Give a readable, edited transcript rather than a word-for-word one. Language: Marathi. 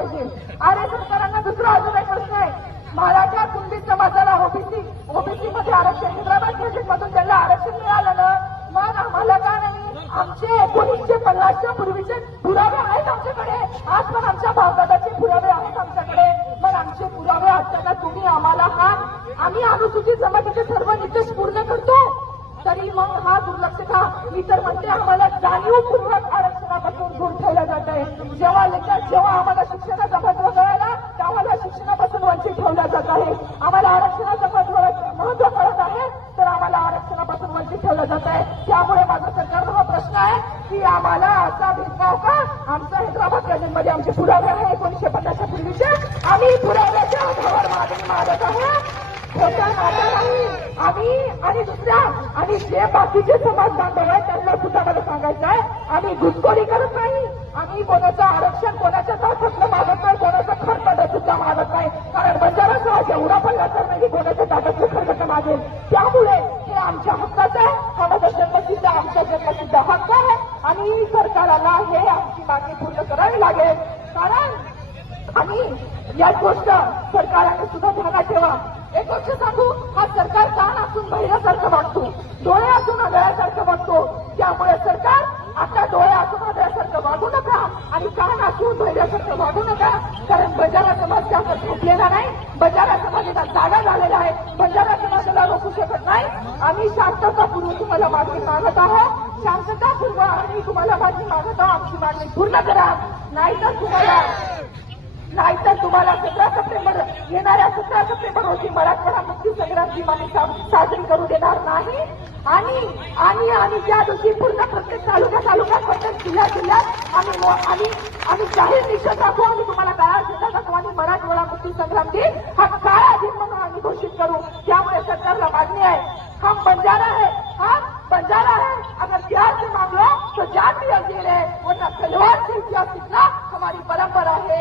पाहिजे. आर्य सरकारांना दुसरा अजून एक प्रश्न आहे. मराठा कुणबी समाजाला ओबीसी मध्ये आरक्षण, हैदराबाद प्रोजेक्टमधून त्यांना आरक्षण मिळालं ना, मग आम्हाला का नाही? आमचे 1950च्या पूर्वीचे पुरावे आहेत आमच्याकडे. आज पण आमच्या भावदादाचे पुरावे आहेत आमच्याकडे. मग आमचे पुरावे असताना तुम्ही आम्हाला आम्ही अनुसूचित जमातीचे सर्व निकष पूर्ण करतो तरी मग हा दुर्लक्ष का? मी तर म्हणते आम्हाला जाणीवपूर्वक आरक्षणापासून दूर ठेवलं जात आहे. जेव्हा आम्हाला शिक्षणाचा महत्व कळाला तेव्हा आम्हाला शिक्षणापासून वंचित ठेवलं जात आहे. आम्हाला आरक्षणाचं महत्व कळत आहे तर आम्हाला आरक्षणापासून वंचित ठेवलं जात आहे. त्यामुळे माझा सरकारला हा प्रश्न आहे की आम्हाला असा भेदभाव का? आमचा हैदराबाद प्रोजेक्टमध्ये आमचे पुरावे आहे 1950च्या पूर्वीचे. आम्ही पुराव्याच्या आधारावर मागणी मागत आहे. खोटा नाता नाही. आम्ही आणि दुसऱ्या आणि जे बाकीचे समाज बांधव आहेत त्यांना सुद्धा मला सांगायचं आहे, आम्ही घुसखोरी करत नाही. आम्ही कोणाचं आरक्षण कोणाच्या ताटातलं मागत नाही, कोणाचं खरकट सुद्धा मागत नाही. कारण बंजारा समाज एवढा पडला तर नाही कोणाच्या ताटातलं खरकट मागेल. त्यामुळे हे आमच्या हक्काचं आहे. हा माझा जन्मसिद्ध आमचा जन्मसिद्ध हक्क आहे आणि सरकारला हे आमची मागणी पूर्ण करावी लागेल. कारण आणि याच गोष्ट सरकारने सुद्धा ध्यानात ठेवा. एक गोष्ट सांगू, हा सरकार कान असून बहिऱ्यासारखं वागतो, डोळे असून आंधळ्यासारखं वागतो. त्यामुळे सरकार आता डोळे असून आंधळ्यासारखं वागू नका आणि कान असून बहिऱ्यासारखं वागू नका. कारण बंजारा समाज त्यावर झोपलेला नाही. बंजारा समाजाला जागा झालेला आहे. बंजारा समाजाला रोखू शकत नाही. आम्ही शांततापूर्वक तुम्हाला मागणी मागत आहोत. शांततापूर्वक आम्ही तुम्हाला मागणी मागत आहोत. आमची मागणी पूर्ण करा. नाहीतर तुम्हाला 17 सप्टेंबर येणाऱ्या 17 सप्टेंबर रोजी मराठवाडा मुक्ती संग्राम दिवाळी साजरी करू देणार नाही. आणि ज्या दिवशी पूर्ण प्रत्येक तालुक्यात प्रत्येक जिल्ह्यात आम्ही जाहीर निषेध दाखवू. आम्ही तुम्हाला काळा झेंडा दाखवू आणि मराठवाडा मुक्ती संग्राम दिन हा काळा दिन म्हणून आम्ही घोषित करू. त्यामुळे सरकारला मागणी आहे, हम बंजारा है, अगर प्यार से मांग लो तो जान भी अजीर है, वरना तलवार से इतिहास सीखना हमारी परंपरा है.